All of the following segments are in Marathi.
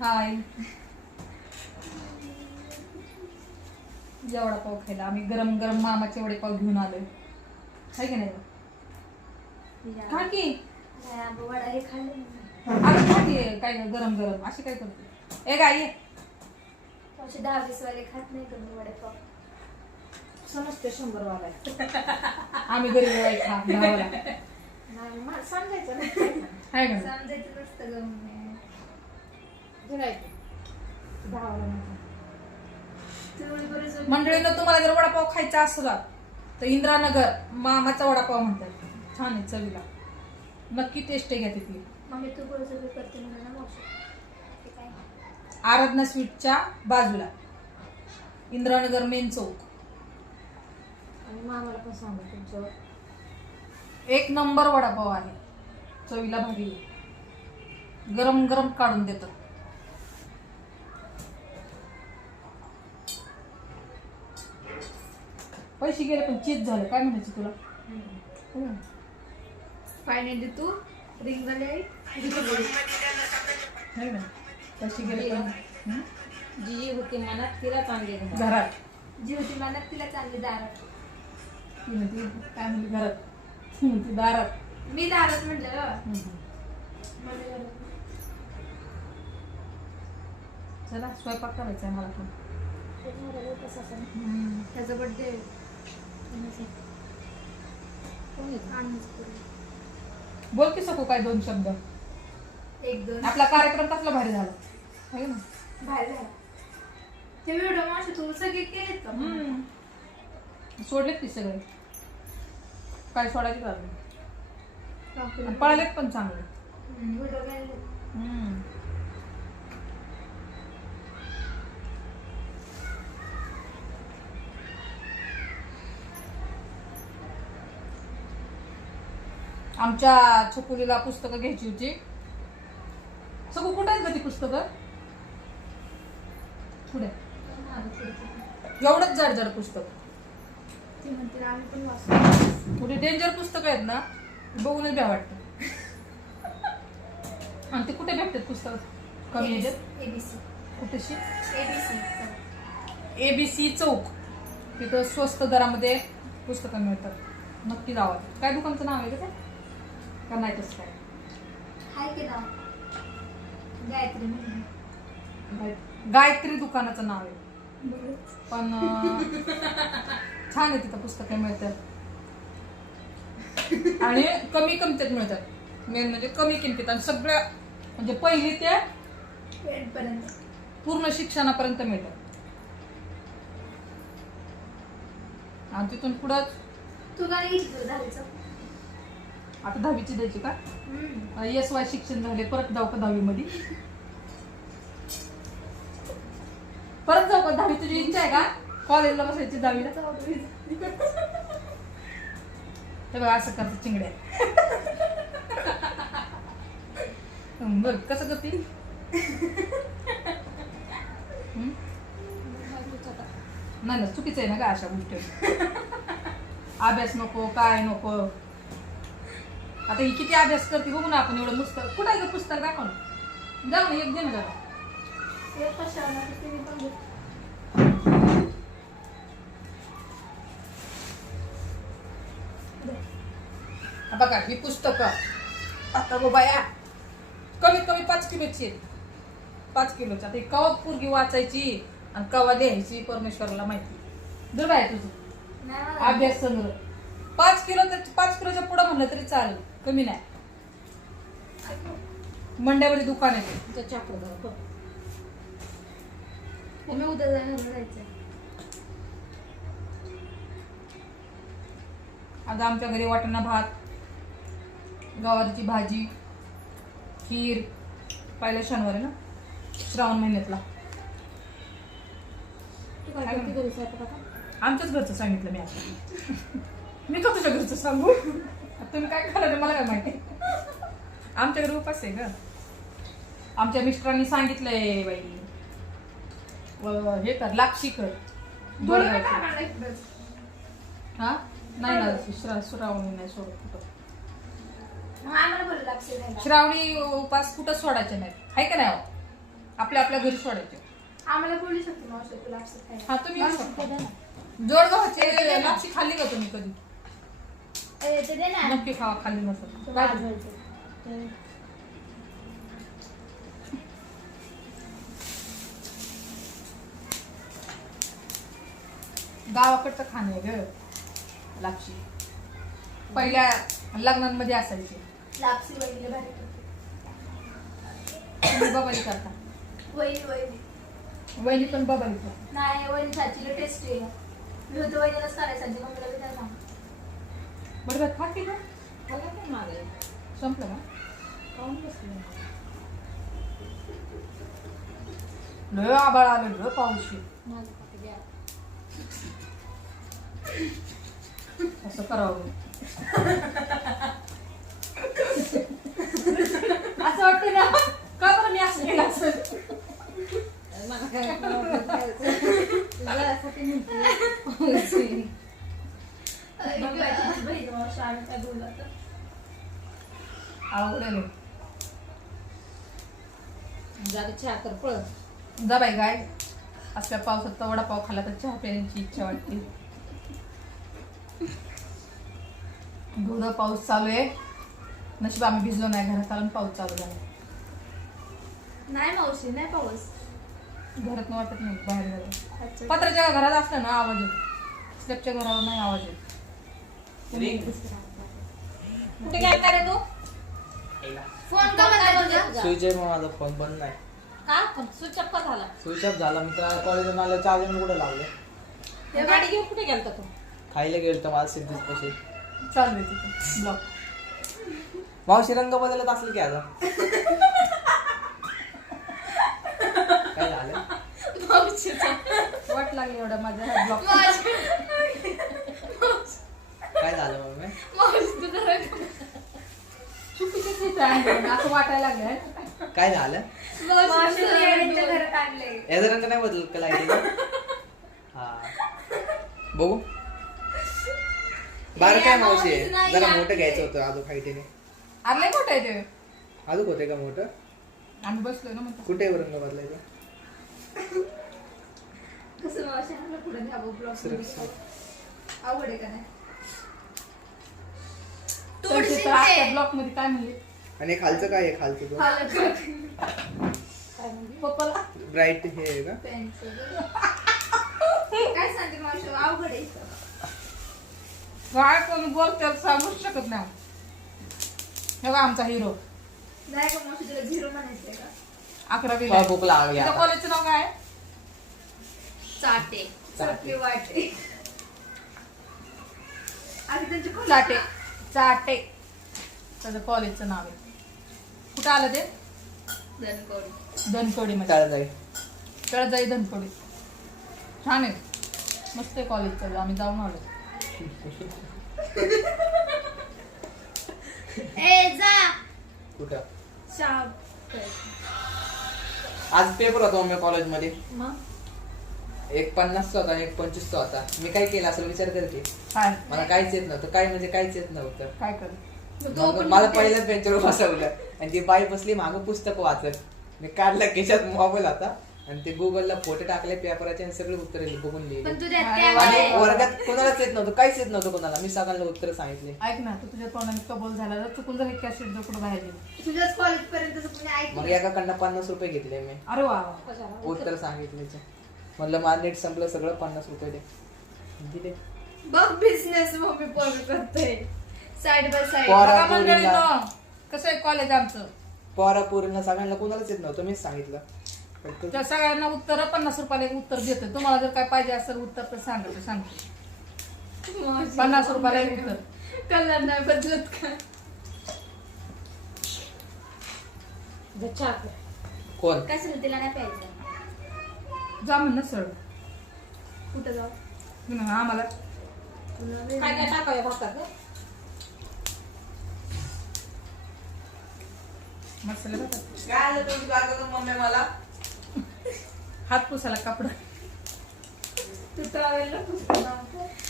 हाय. एवढा पाव खायला. आम्ही गरम गरम मामाचे एवढे पाव घेऊन आलोय. हाय की नाही खा की. हे अगं खा की. काय गरम गरम. अशी काय करते? ए गाई असे दहा वीस वाले खात नाही कमी वडेपाव समजते शंभर वाला आम्ही गरीब आहे खा भावाला. नाही मला समजायचं नाही काय सांगू. हाय का नाही? समजायचं नसतं गं मम्मी. मंडळीनं तुम्हाला जर वडापाव खायचा असला तर इंद्रानगर मामाचा वडापाव म्हणतात. छान आहे चवीला. नक्की टेस्ट घ्या तिथली आराधना स्वीटच्या बाजूला. इंद्रानगर मेन चौक. आणि मामाला पण सांगू तुमचं एक नंबर वडापाव आहे. चवीला भारी. गरम गरम काढून देतात. पैसे गेले पण चीज झालं काय म्हणायचं तुला हम्म. फायनली तू रिंग वाले आई ना पैसे गेले पण? जी जी होती मनात तिला चांगली घरात. घरात जी होती मनात तिला चांगली दारात ती म्हणते काय म्हणली घरात ती म्हणते दारात मी दारात म्हटलं गं. मला. चला स्वयंपाक करायचा आहे मला पण झालं. त्याचा बर्थडे? बोल की सकू काय दोन शब्द. एक दोन. आपला कार्यक्रम कसला भारी झाला? है ना. झाला. ते व्हिडिओ सगळे केलेत का? हम्म. सोडलेत की सगळे. काय सोडायचे आणि पळालेत पण चांगले. व्हिडिओ आमच्या छकुलीला पुस्तकं घ्यायची होती. सगळं कुठे आहेत का ती पुस्तकं? पुढे एवढंच जड जड पुस्तक. कुठे डेंजर पुस्तक आहेत ना बघूनच भ्या वाटतं. आणि ते कुठे भेटतात पुस्तक? कमी याच्यात एबीसी कुठेशी? एबीसी एबीसी चौक. तिथं स्वस्त दरामध्ये पुस्तकं मिळतात. नक्की जावं. काय दुकानचं नाव आहे का ते? का नाही तसं काय? हाय गायत्री म्हणून. गाय- गायत्री दुकानाचं नाव आहे. पण अं, छान आहे तिथं पुस्तकं मिळतात. आणि कमी किमतीत मिळतात. मेन म्हणजे कमी किमतीत. आणि सगळ्या म्हणजे पहिली ते पूर्ण शिक्षणापर्यंत मिळतात. आणि तिथून पुढं तू काय घेतली दहावीचं आता दहावीची द्यायची का. एस वाय शिक्षण झाले परत जाऊ का दहावी मध्ये परत जाऊ का दहावी तुझी इच्छा आहे का? कॉलेजला बसायची दहावीला? हे बघा असं करते चिंगड्या. बघ कसं करते? हं? नाही ना चुकीचं आहे ना का अशा गोष्टी. अभ्यास नको काय नको. आता ही किती अभ्यास करते बघू ना आपण एवढं पुस्तक कुठं आहे का पुस्तक दाखव ना. जाऊ ना एक दे ना जरा. हा बघा ही पुस्तकं. आता गो बाया कमीत कमी पाच किलोची आहेत. पाच किलोची. आता ही कवा पोरगी वाचायची आणि कवा लिहायची परमेश्वराला माहिती. दुर्बा आहे तुझं. अभ्यास संग्रह. पाच किलो तर पाच किलोच्या पुढं म्हणलं तरी चालेल. कमी नाही मंड्यामध्ये दुकान आहे. तुमचं चाकू धर, बघ. मम्मी उद्या जायला जायचंय आज आमच्या घरी वाटाणा भात गवारीची भाजी खीर पहिला शनिवार आहे ना श्रावण महिन्यातला तू काय करते घरी स्वयंपाक आता? आमच्याच घरचं सांगितलं मी आता मी का तुझ्या घरचं सांगू तुम्ही काय करायचं मला काय माहिती? आमच्या घरी उपास आहे का आमच्या मिस्टरांनी सांगितलंय बाई. व हे कर लापशी कर? हा? नाही ना श्रा- श्रावणी नाही सोडत कुठं. मग आम्हाला श्रावणी उपास कुठं सोडायचे नाहीत? हाय का नाही हो? आपल्या आपल्या घरी सोडायचे. आम्हाला बोलू शकतो मावशी तुला हा तुम्ही येऊ शकता. जोडगावाचे लापशी खाल्ली का तुम्ही कधी? नक्की खावा. ते- गावाकडचं खाणं आहे ग लापशी. पहिल्या लग्नांमध्ये असायची. लापसी वहिनीला भारी करते. तुम्ही बबाली करता? वहिनी वहिनी. वहिनी पण बबाली करता? नाही वहिनी साचीला टेस्ट आहे मी होतो वहिनीलाच मम्मीला बी नाही सांग बरोबर खा की गं? मला पण मागे. संपलं का खाऊन बसले. लय आबाळ आलं ग द्या. असं करावं आहे जागा चहा कर पळ. जा बाई गाय. असल्या पावसात तर वडापाव खाल्ला तर चहा प्यायची इच्छा वाटते. धुळं पाऊस चालू आहे. नशीब आम्ही भिजलो नाही घरात आलं पाऊस चालू झाला. नाही मावशी नाही पाऊस. घरात वाटत नाही बाहेर झालं अच्छा. पत्राच्या घरात असलं ना आवाज येतो. स्लॅबच्या घरावर नाही आवाज येत. कुठे काय करे तू? फोन का बंद तुझा? स्विच आहे माझा फोन बंद नाही. का? पण स्विच ऑफ का झाला? स्विच ऑफ झाला. मित्राला कॉलेजून आलं चार्जिंग कुठे लावलं? ते गाडी घेऊन कुठे गेलता तू? खायला गेलो तर मला सिद्धीच पशी. चालू तिथे. ब्लॉक मावशी रंग बदलत असेल की आता काय झालं? वाट लागली एवढं माझ्या हा ब्लॉक काय झालं मम्मी? चुकीचेच आहे. असं वाटायला लागलंय काय झालं? मावशी येड्यांच्या घरात आणले याचा रंग नाही बदलत का हा. बघू. बारा काय मावशी. आहे जरा मोठं घ्यायचं होतं अजून हाईटीने. अरे लय मोठं आहे ते. अजून होते का मोठं? आम्ही बसलोय ना म्हणतो. कुठे रंग बदलायचा? कसं मावशी आणलं पुढे. आवड आहे का नाही? ब्लॉकमध्ये काय म्हणले आणि खालचं काय आहे? खालचं तो पप्पाला? ब्राईट हे आहे का? काय सांगते मावशी? अवघड आहे. काय कोण बोलते सांगूच शकत नाही. हे बघा आमचा हिरो नाही का मावशी तुला झिरो म्हणायचंय का? अकरावी हा, भूक लागली आता. कॉलेजचं नाव काय? आहे? चाटे. चटणी वाटे. आणि त्यांची खूप चाटे. चाटे. त्याचं कॉलेजचं नाव आहे. कुठं आलं ते? धनकोडी. धनकोडी मध्ये जाईल तळजाई धनकोडी. छान आहे. मस्त आहे कॉलेजचं आम्ही जाऊन आलो. ए जा. कुठं? शाब आज पेपर होता मम्मी कॉलेजमध्ये मग? एक पन्नासचा होता आणि एक पंचवीसचा होता. मी काय केलं असं विचार करते. मला काहीच येत नव्हतं. काय म्हणजे काहीच येत नव्हतं. काय कर? मग मला पहिल्याच बेंचवर बसवलं. आणि ती बाई बसली मागं पुस्तक वाचत. मी काढला खिशात मोबाईल आता आणि ते गुगलला फोटो टाकले पेपराचे आणि सगळे उत्तर बघून लिहिले. तुझ्या वर्गात कोणालाच येत नव्हतं काहीच येत नव्हतं कोणाला. मी सगळ्यांना उत्तर सांगितले. ऐक ना तू तुझ्या तोंडाने कबूल झाला तर चुकून जर कॅसेट जर कुठं बाहेर गेली? तुझ्याच कॉलेज पर्यंत कोणी मग ऐकलं एकाकडनं पन्नास रुपये घेतले मी. अरे वा वा. कशाला उत्तर सांगितल्याचे म्हणलं माझं नेट संपलं सगळं पन्नास रुपये दे. दिले. बघ बिझनेस मम्मी पण करते साइड बाय साइड पोरा बघा मंडळी पोरीला. कसं आहे कॉलेज आमचं? पोरा पोरींना सगळ्यांना कोणालाच येत नव्हतं मीच सांगितलं. फक्त त्या सगळ्यांना उत्तर पन्नास रुपयाला एक उत्तर देतो तुम्हाला जर काय पाहिजे असेल उत्तर तर सांगा तर सांगतो. पन्नास रुपयाला एक उत्तर. कलर नाही बदलत का. कोण? कशाला तिला नाही प्यायचं? जा म्हणणं सर कुठं जाऊ? आम्हाला. काय काय टाकावं भातात? मसाला भातात. काय आलं तुम्ही मम्मी मला? हात पुसायला कपडा. तू टावेल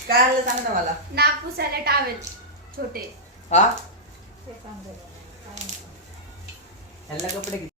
काय आलं सांग ना मला? नाक पुसायला टावेल छोटे. हा? कपडे किती